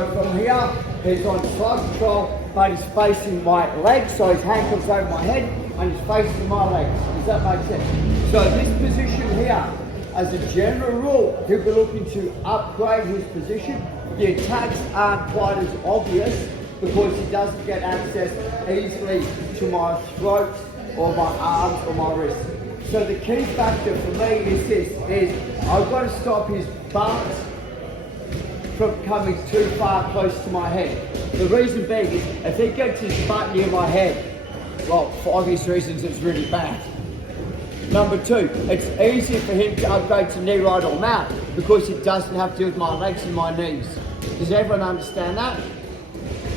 So from here, he's on side control, but he's facing my legs, so his hand comes over my head, and he's facing my legs. Does that make sense? So this position here, as a general rule, he'll be looking to upgrade his position. The attacks aren't quite as obvious because he doesn't get access easily to my throat or my arms or my wrists. So the key factor for me is this, I've got to stop his butt from coming too far close to my head. The reason being is if he gets his butt near my head, well, for obvious reasons it's really bad. Number two, it's easy for him to upgrade to knee right or mount because it doesn't have to do with my legs and my knees. Does everyone understand that?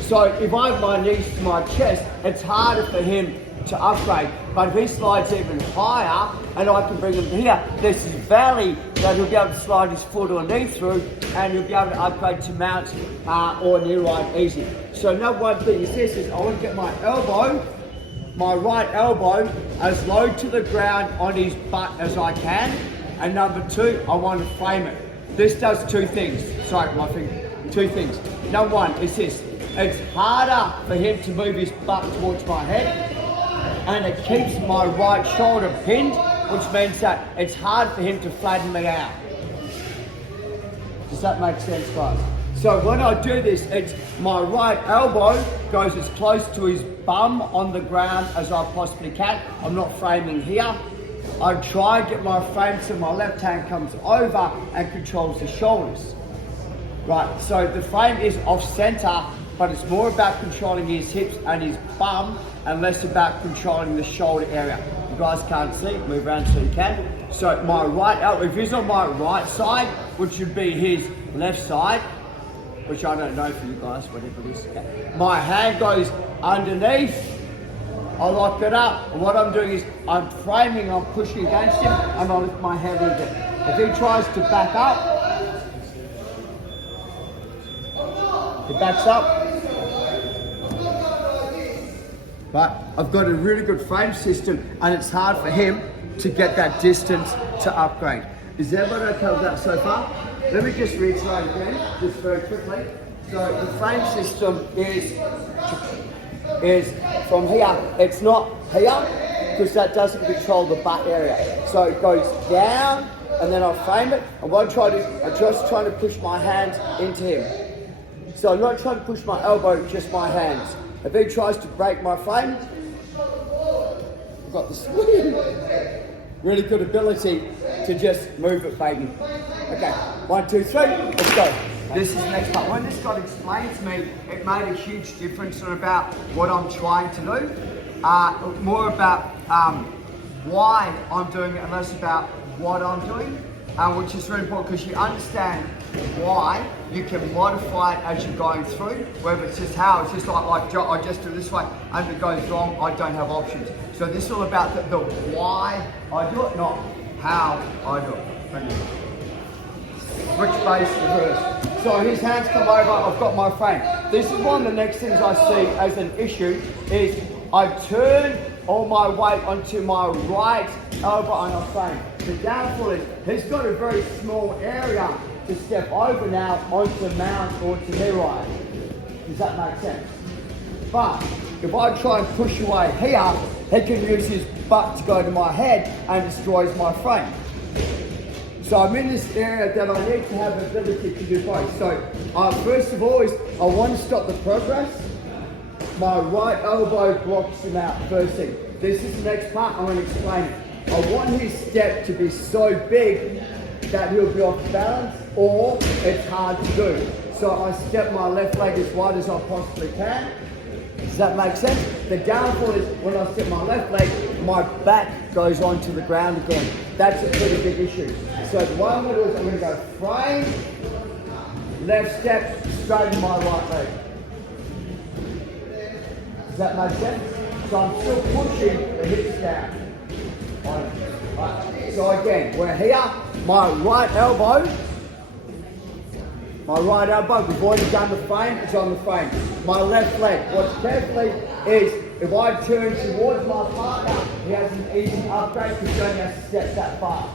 So if I have my knees to my chest, it's harder for him to upgrade. But if he slides even higher and I can bring him here, there's this valley that he'll be able to slide his foot or knee through and he'll be able to upgrade to mount or knee right easy. So number one thing is this, is I want to get my elbow, my right elbow, as low to the ground on his butt as I can. And number two, I want to frame it. This does two things. Sorry, my finger. Two things. Number one is this. It's harder for him to move his butt towards my head, and it keeps my right shoulder pinned, which means that it's hard for him to flatten me out. Does that make sense, guys? So when I do this, it's my right elbow goes as close to his bum on the ground as I possibly can. I'm not framing here. I try and get my frame so my left hand comes over and controls the shoulders. Right, so the frame is off center, but it's more about controlling his hips and his bum and less about controlling the shoulder area. You guys can't see, move around so you can. So my right elbow, if he's on my right side, which would be his left side, which I don't know for you guys, whatever it is. Okay. My hand goes underneath, I lock it up, and what I'm doing is I'm framing, I'm pushing against him, and I lift my hand with it. If he tries to back up, he backs up. But I've got a really good frame system and it's hard for him to get that distance to upgrade. Is everyone okay with that so far? Let me just reiterate again, just very quickly. So the frame system is from here. It's not here because that doesn't control the butt area. So it goes down and then I frame it. And what I'm just trying to push my hands into him. So I'm not trying to push my elbow, just my hands. If he tries to break my frame, I've got this really good ability to just move it, baby. Okay, 1, 2, 3, let's go. This is the next part. When this got explained to me, it made a huge difference about what I'm trying to do. More about why I'm doing it and less about what I'm doing. Which is really important because you understand why you can modify it as you're going through, whether it's just how, it's just like I just do it this way, and if it goes wrong, I don't have options. So this is all about the why I do it, not how I do it. Switch base reverse. So his hands come over, I've got my frame. This is one of the next things I see as an issue is I turn all my weight onto my right elbow on a frame. The downfall is he's got a very small area to step over now onto mount or to knee right. Does that make sense? But if I try and push away here, he can use his butt to go to my head and destroys my frame. So I'm in this area that I need to have the ability to do both. So first of all is I want to stop the progress. My right elbow blocks him out first thing. This is the next part, I'm going to explain it. I want his step to be so big that he'll be off balance or it's hard to do. So I step my left leg as wide as I possibly can. Does that make sense? The downfall is when I step my left leg, my back goes onto the ground again. That's a pretty big issue. So the way I'm going to do is I'm going to go frame, left step, straighten my right leg. Does that make sense? So I'm still pushing the hips down. Right. So again, we're here, my right elbow, we've already done the frame, it's on the frame. My left leg, what's carefully is, if I turn towards my partner, he has an easy upgrade because he only has to step that far.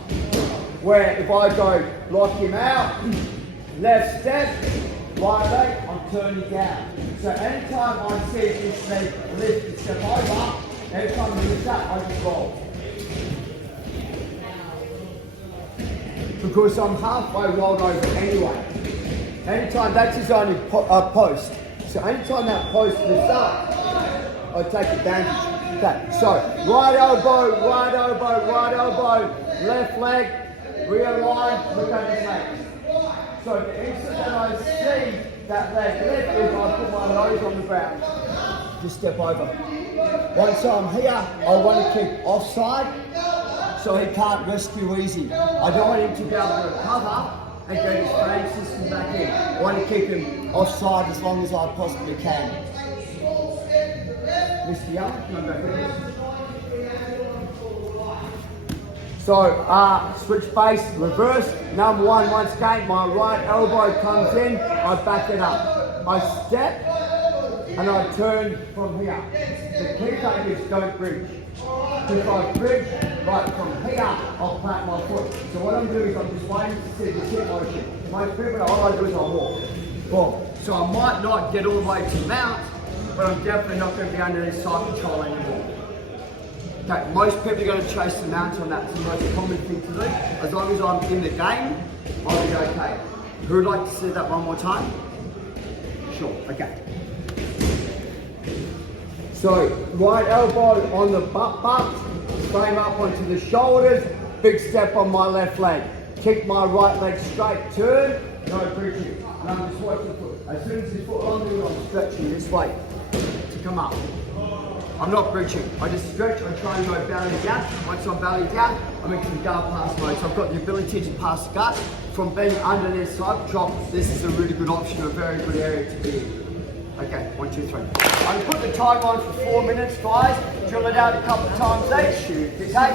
Where if I go lock him out, left step, right leg, I'm turning down. So anytime I see this leg lift and step over, every time I lift that, I just roll. Because I'm halfway rolled over anyway. Anytime that's his only post. So anytime that post lifts up, I take advantage. Okay, so right elbow, left leg, realign, look at his legs. So the instant that I see that leg lift is I put my nose on the ground. Just step over. Once I'm here, I want to keep offside so he can't rescue easy. I don't want him to be able to recover and get his frame system back in. I want to keep him offside as long as I possibly can. Mr. Young, come back with this. So, switch base, reverse. Number one, once again, my right elbow comes in, I back it up. I step, and I turn from here. The key thing is don't bridge. If I bridge, right from here, I'll plant my foot. So what I'm doing is I'm just waiting to see the hip motion. Most people, all I do is I walk. Boom. So I might not get all the way to mount, but I'm definitely not going to be under this side control anymore. Okay, most people are going to chase the mount on that. It's the most common thing to do. As long as I'm in the game, I'll be okay. Who would like to see that one more time? Sure, okay. So, right elbow on the butt, frame up onto the shoulders, big step on my left leg. Kick my right leg straight, turn, no bridging. And I'm just watching the foot. As soon as the foot on me, I'm stretching this way to come up. I'm not bridging. I just stretch, I try and go belly down. Once I'm belly down, I'm in some guard pass mode. So I've got the ability to pass the gut. From being under this side drop, this is a really good option, a very good area to be in. Okay, 1, 2, 3. I'm going to put the time on for 4 minutes, guys. Drill it out a couple of times each. Okay.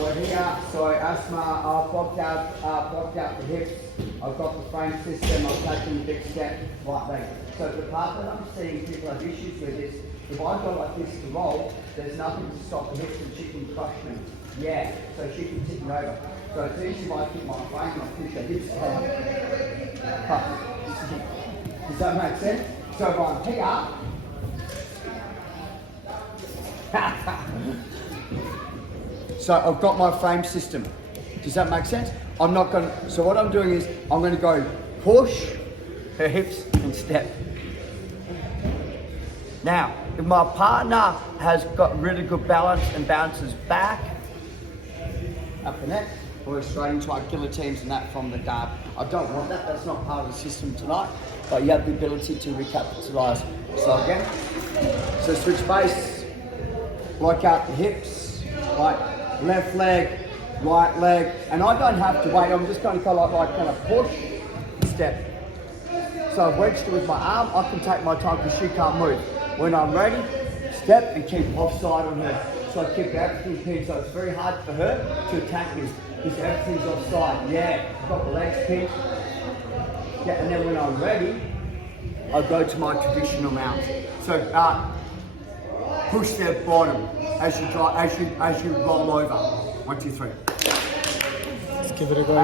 We're here. So asthma, I've blocked out the hips. I've got the frame system. I've taken the big step, right leg. So the part that I'm seeing people have issues with is, if I go like this to roll, there's nothing to stop the hips and she can crush me. Yeah, so she can tip me over. So it's easy if I keep my frame and I push her hips down. Does that make sense? So if I'm here, so I've got my frame system. Does that make sense? I'm not going to, so what I'm doing is, I'm going to go push her hips and step. Now, if my partner has got really good balance and bounces back, up and neck, or straight into our guillotines and that from the guard. I don't want that, that's not part of the system tonight, but you have the ability to recapitalise. So again, so switch base, block out the hips, like left leg, right leg, and I don't have to wait, I'm just going to go like kind of push, step. So I've wedged it with my arm, I can take my time because she can't move. When I'm ready, step and keep offside on her. So I keep everything pinned, so it's very hard for her to attack me because everything's offside. Yeah, I've got the legs pinned. Yeah, and then when I'm ready, I go to my traditional mount. So push their bottom as you roll over. 1, 2, 3. Let's give it a go.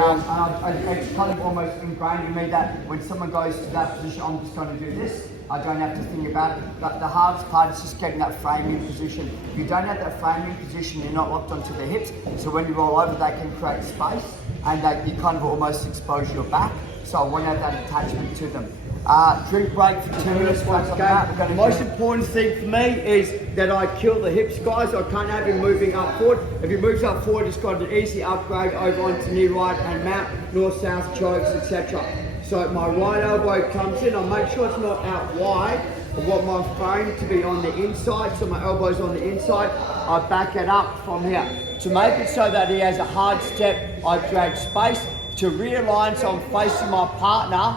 It's kind of almost ingrained in me that when someone goes to that position, I'm just going to do this. I don't have to think about it. But the hardest part is just getting that framing position. If you don't have that framing position, you're not locked onto the hips. So when you roll over, they can create space and you kind of almost expose your back. So I want to have that attachment to them. Drink break for 2 minutes. Once again, the most important thing for me is that I kill the hips, guys. I can't have him moving up forward. If he moves up forward, it's got an easy upgrade over onto knee right and mount, north, south, chokes, etc. So my right elbow comes in, I make sure it's not out wide. I want my frame to be on the inside, so my elbow's on the inside. I back it up from here. To make it so that he has a hard step, I drag space. To realign so I'm facing my partner,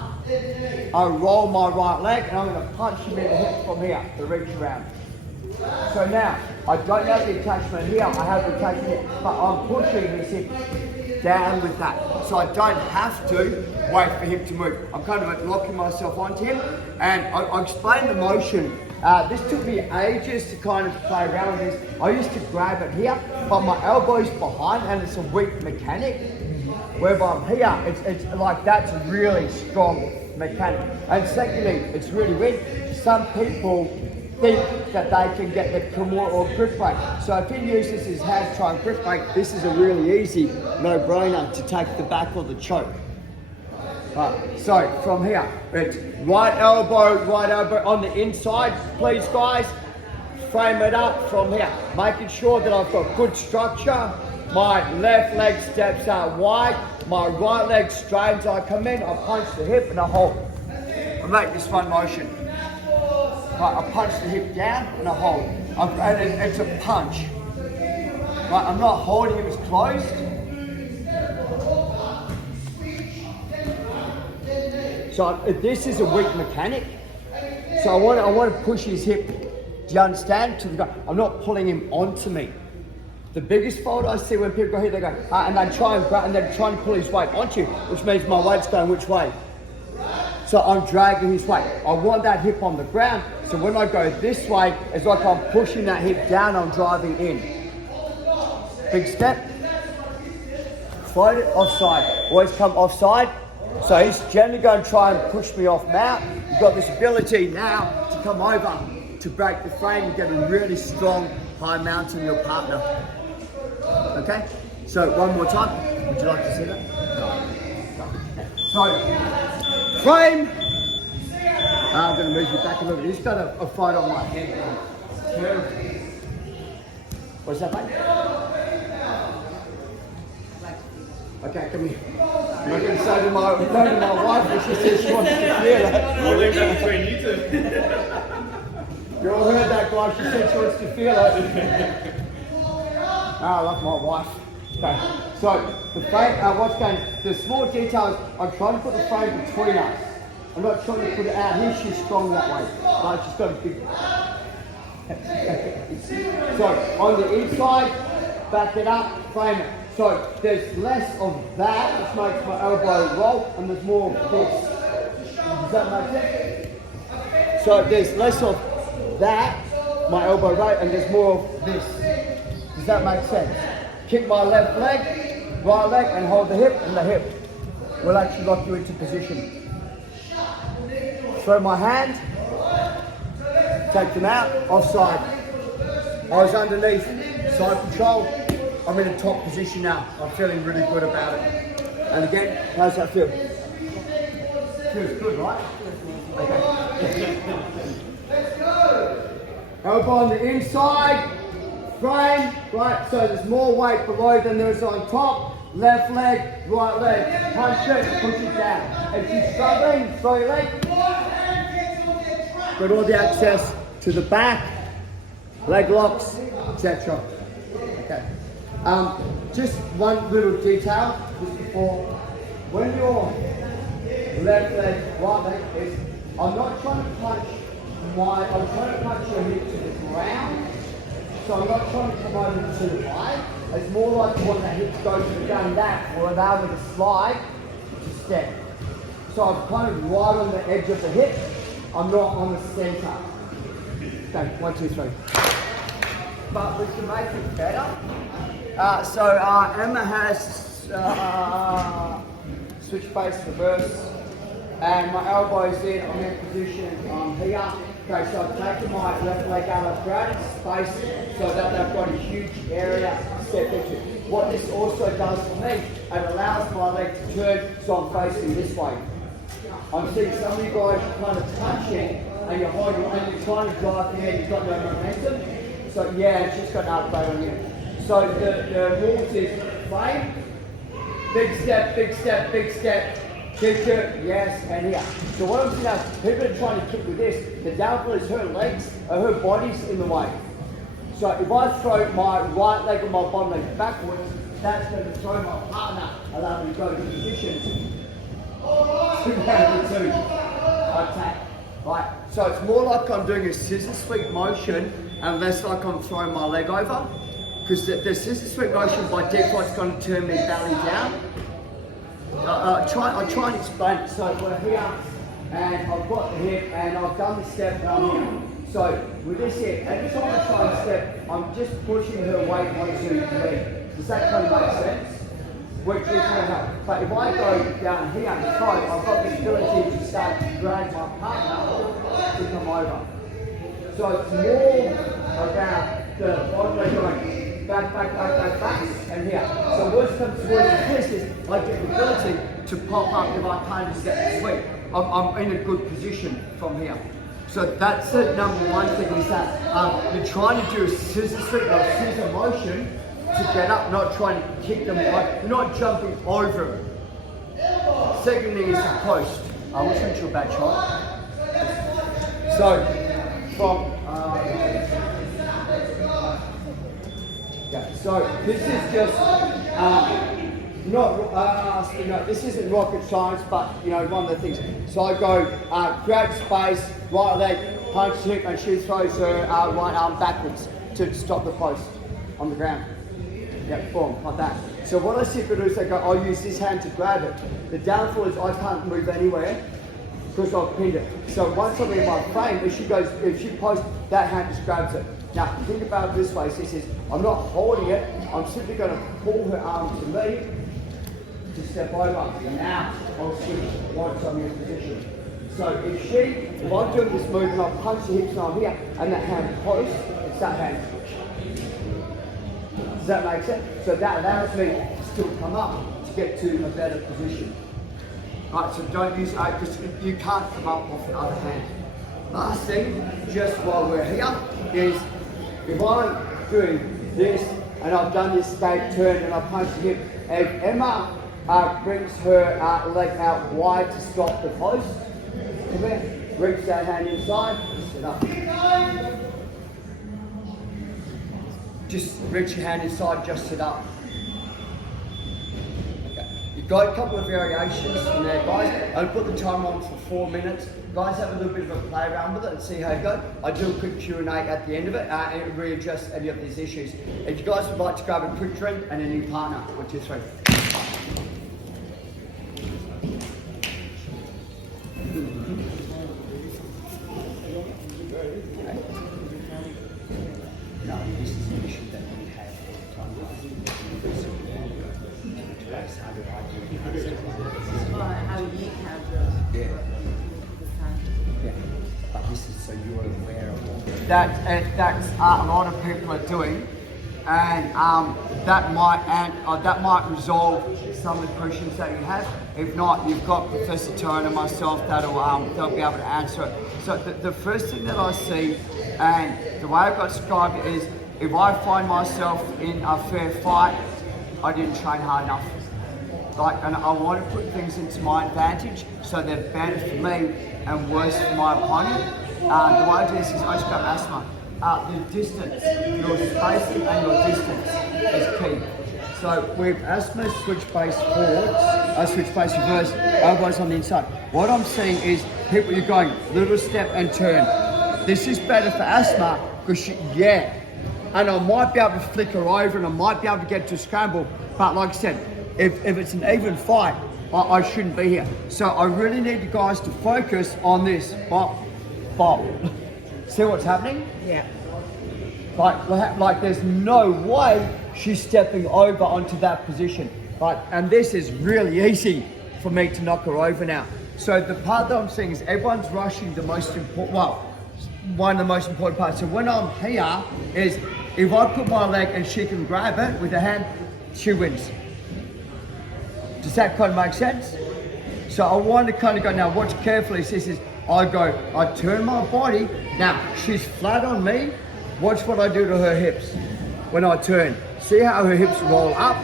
I roll my right leg and I'm going to punch him in the hip from here to reach around. So now, I don't have the attachment here, I have the attachment here, but I'm pushing his hip down with that. So I don't have to wait for him to move. I'm kind of locking myself onto him, and I'll explain the motion. This took me ages to kind of play around with this. I used to grab it here, but my elbow's behind and it's a weak mechanic. Wherever I'm here, it's like that's a really strong mechanic. And secondly, it's really weird. Some people think that they can get the Kimura or grip break. So if he uses his hand to try and grip break, this is a really easy no-brainer to take the back or the choke. So from here, it's right elbow on the inside, please guys. Frame it up from here, making sure that I've got good structure. My left leg steps out wide, my right leg straightens. I come in, I punch the hip and I hold. I make this one motion. Right, I punch the hip down and I hold. And it's a punch. Right, I'm not holding it as closed. So this is a weak mechanic. So I want to push his hip. Do you understand? To the guy. I'm not pulling him onto me. The biggest fault I see when people go here, they go, and they try and grab, and they're trying to pull his weight onto you, which means my weight's going which way? So I'm dragging his weight. I want that hip on the ground, so when I go this way, it's like I'm pushing that hip down, I'm driving in. Big step. Float it offside. Always come offside. So he's generally going to try and push me off mount. You've got this ability now to come over to break the frame and get a really strong high mount on your partner. Okay? So one more time. Would you like to see that? No. So, frame. I'm going to move you back a little bit. He's got a fight on my head. What's that, mate? Okay, come here. I'm not going to say to my wife, but she says she wants to feel it. I'll leave that between you two. You all heard that, guy. She said she wants to feel it. I love my wife. Okay, so the frame, the small details, I'm trying to put the frame between us. I'm not trying to put it out here. She's strong that way. Right, she's got a big. So on the inside, back it up, frame it. So there's less of that, which makes my elbow roll, and there's more of this. Does that make sense? So there's less of that, my elbow right, and there's more of this. Does that make sense? Kick my left leg, right leg, and hold the hip, and the hip will actually lock you into position. Throw my hand, take them out, offside. Eyes underneath, side control. I'm in a top position now. I'm feeling really good about it. And again, how's that feel? Feels good, right? Okay. Elbow on the inside, frame, right, so there's more weight below than there is on top. Left leg, right leg, punch it, push it down. If you're struggling, throw your leg. Got all the access to the back, leg locks, etc. Okay. Just one little detail just before. When your left leg, right leg is, I'm not trying to punch I'm trying to punch your hip to the ground. So I'm not trying to come over too high. It's more like you want that hip to go to the ground that will allow me to slide to step. So I'm kind of right on the edge of the hip. I'm not on the center. Okay, 1, 2, 3. But we can make it better. Emma has switch base reverse, and my elbow's in. I'm in position here. Okay, so I've taken my left leg out of ground space so that they've got a huge area to step into. What this also does for me, it allows my leg to turn so I'm facing this way. I'm seeing some of you guys are kind of touching and you're holding and you're trying to drive the head, you've got no momentum. So yeah, it's just got an upgrade on you. So the rules is frame, big step, big step, big step, kick it, yes, and here. So what I'm seeing now, people are trying to kick with this, the downfall is her legs, her body's in the way. So if I throw my right leg or my bottom leg backwards, that's going to throw my partner, allow me to go to position. 2 attack. Right, so it's more like I'm doing a scissor sweep motion and less like I'm throwing my leg over. Because the scissor sweep motion by default is going to turn me belly down. I'll try and explain it. So we're here and I've got the hip and I've done the step down here. So with this hip, every time I try and step, I'm just pushing her weight onto me. Does that kind of make sense? which is going to help. But if I go down here and throw, I've got the ability to start to drag my partner to come over. So it's more about the body going back, and here. So worst comes to worst, this is I get the ability to pop up if I can't just get the sweep. I'm in a good position from here. So that's the number one thing is that you're trying to do a scissor sweep or a scissor motion to get up, not trying to kick them away. You're not jumping over them. Second thing is the post. I wish I your bad shot. So from so this is just this isn't rocket science, but one of the things. So I go grab space, right leg, punch hip, and she throws her right arm backwards to stop the post on the ground. Yeah, boom, like that. So what I see people do is they go, I'll use this hand to grab it. The downfall is I can't move anywhere because I've pinned it. So once I'm in my frame, if she posts, that hand just grabs it. Now, think about it this way. She says, I'm not holding it. I'm simply going to pull her arm to me to step over. Now, I'll switch once I'm in position. So if I'm doing this move and I punch the hips and I'm here, and that hand posts, it's that hand. Does that make sense? So that allows me to still come up to get to a better position. Right, so don't use because you can't come up off the other hand. Last thing, just while we're here, is if I'm doing this and I've done this escape turn and I punch the hip, if Emma brings her leg out wide to stop the post, come here, reach that hand inside, sit up. Just reach your hand inside, just sit up. Okay. You've got a couple of variations in there, guys. I'll put the timer on for 4 minutes. Guys, have a little bit of a play around with it and see how you go. I do a quick Q&A at the end of it and readdress any of these issues. If you guys would like to grab a quick drink and a new partner, 1, 2, 3. No, this is an issue that we have all the time. How you have the Yeah, but this is so you're aware of that. That's a lot of people are doing, and that might resolve some of the questions that you have. If not, you've got Professor Turner and myself they'll be able to answer it. So the first thing that I see, and the way I've got described it is, if I find myself in a fair fight, I didn't train hard enough. And I want to put things into my advantage so they're better for me and worse for my opponent. The way I do this is I just grab asthma. The distance, your spacing and your distance is key. So with asthma, switch base forwards, switch base reverse, elbows on the inside. What I'm seeing is people, you're going little step and turn. This is better for asthma because and I might be able to flick her over and I might be able to get to scramble, but like I said, if it's an even fight, I shouldn't be here. So I really need you guys to focus on this. Bop, bop. See what's happening? yeah. Like there's no way she's stepping over onto that position. And this is really easy for me to knock her over now. So the part that I'm seeing is everyone's rushing the most important, one of the most important parts. So when I'm here is, if I put my leg and she can grab it with her hand, she wins. Does that kind of make sense? So I want to kind of go, now watch carefully, this is, I turn my body, now she's flat on me, watch what I do to her hips when I turn. See how her hips roll up?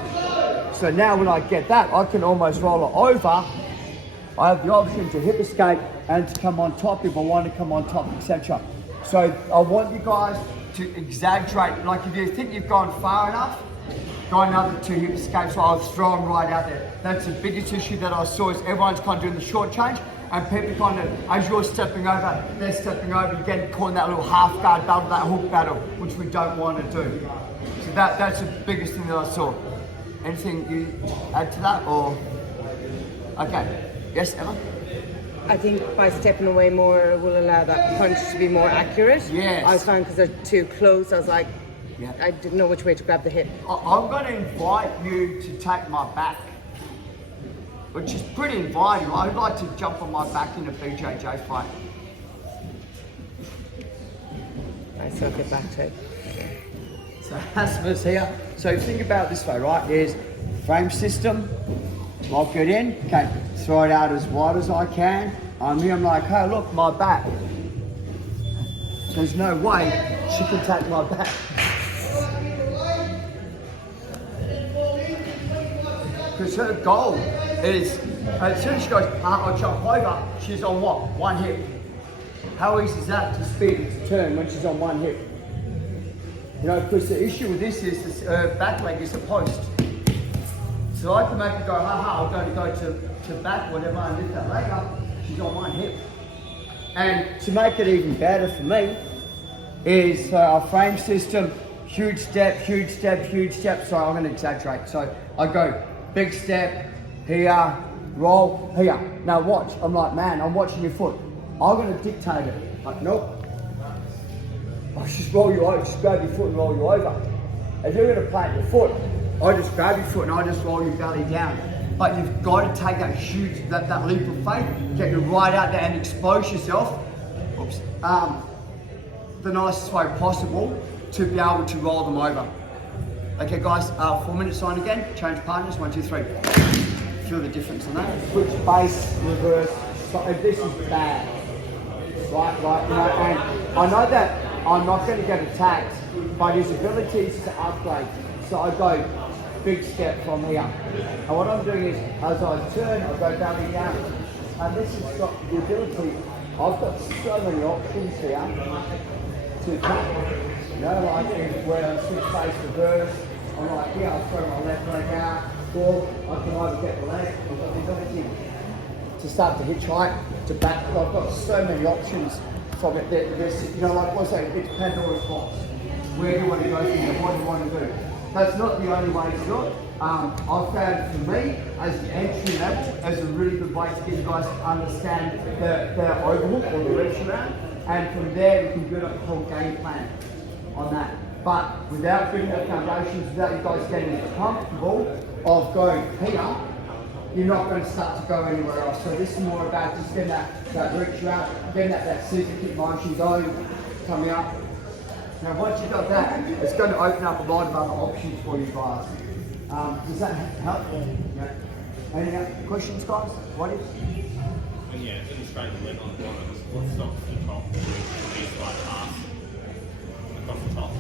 So now when I get that, I can almost roll her over. I have the option to hip escape and to come on top if I want to come on top, etc. So I want you guys to exaggerate, like if you think you've gone far enough, go another 2 hip escapes, so I'll throw them right out there. That's the biggest issue that I saw is everyone's kind of doing the short change and people kind of, as you're stepping over, they're stepping over, you're getting caught in that little half guard battle, that hook battle, which we don't want to do. So that's the biggest thing that I saw. Anything you add to that or? Okay, yes, Emma? I think by stepping away more will allow that punch to be more accurate. Yes. I was finding because they're too close, I was like, Yeah. I didn't know which way to grab the hip. I'm going to invite you to take my back which is pretty inviting. I'd like to jump on my back in a BJJ fight. Right, so I'll get back to it. So Hasmus here. So think about it this way, right? Is frame system, lock it in, okay, throw it out as wide as I can. I'm here, I'm like, hey, look, my back. There's no way she can take my back. Because her goal is, as soon as she goes, I'll jump over, she's on what? One hip. How easy is that to speed and to turn when she's on one hip? You know, because the issue with this is her back leg is a post. So I can make her go, I'm going to go to back, whatever, and lift that leg up, she's on one hip. And to make it even better for me, is our frame system, huge step, huge step, huge step. So I'm going to exaggerate. So I go big step, here, roll, here. Now watch, I'm like, man, I'm watching your foot. I'm going to dictate it. Like, nope. I'll just roll you over, just grab your foot and roll you over. If you're going to plant your foot, I just grab your foot and I just roll your belly down. But you've got to take that huge, that leap of faith, get you right out there and expose yourself. Oops. The nicest way possible to be able to roll them over. Okay guys, 4 minute sign again, change partners, 1, 2, 3. Feel the difference in that. Switch base, reverse, so if this is bad. Right, you know, and I know that I'm not going to get attacked, but his ability is to upgrade. So I go big step from here. And what I'm doing is, as I turn, I go belly down. And this has got the ability, I've got so many options here to attack. You know, like where I switch face reverse, I'm like, here, I'll throw my left leg out, or I can either get the leg, I've got the ability to start to hitchhike, to back. I've got so many options from it. There's, you know, like what's that? It's Pandora's box. Where do you want to go from here? What do you want to do? That's not the only way to do it. I've found for me, as the entry level, as a really good way to get you guys to understand the overhook or the reach around. And from there, we can build up a whole game plan on that. But without building up foundations, without you guys getting comfortable of going here, you're not going to start to go anywhere else. So this is more about just getting that reach around, getting that super kick motion going, coming up. Now once you've got that, it's going to open up a lot of other options for you guys. Does that help? Yeah. Any other questions, guys? What is? And yeah, it didn't straighten the leg on the bottom. What stops the top? It's like half across the top.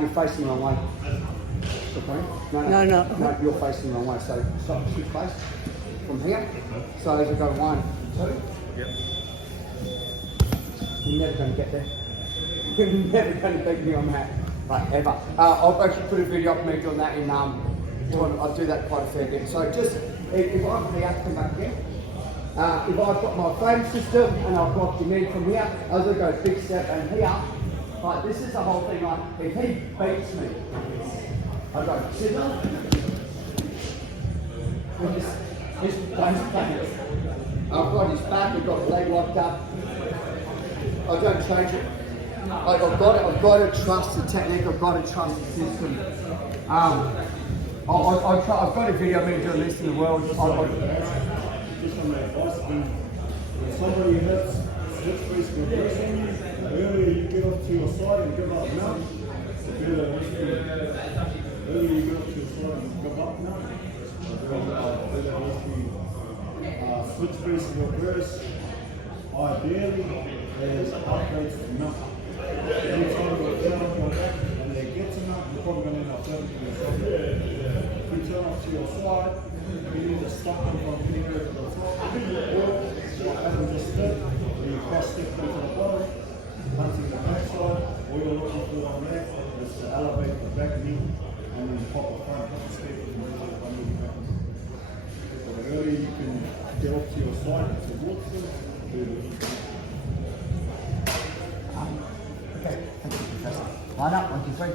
You're facing the wrong way. Okay? No, you're facing the wrong way. So shift face from here. So as we go 1, 2. Yep. You're never going to get there. You're never going to beat me on that. Like ever. I'll actually put a video of me doing that in I'll do that quite a fair bit. So just if I'm here, come back here. If I've got my frame system and I've got the knee from here, I was going to go big step and here. Like this is the whole thing. Like if he beats me, I go scissor. His base. I've got his back. I've got the leg locked up. I don't change it. Like I've got to trust the technique. I've got to trust the system. I've got a video of me doing this in the world. Just on my advice, when somebody hits switch face reverse on you, the earlier you get off to your side and give up now, the better it is for you. The earlier you get off to your side and give up now, the better it is for you. Switch face reverse, ideally, is upgrades to mount. Every time you turn off your back and they get to mount, you're probably going to end up turning to your side. If you turn off to your side, you either stop them from getting over to the top, or what Adam just did, you cross step through to the bottom, punching the back side, all you're looking for on there is to elevate the back knee and then pop a front step and then pop one knee back. So the earlier you can get off to your side towards them, the better. Okay, thank you, Professor. Line up, 1, 2, 3.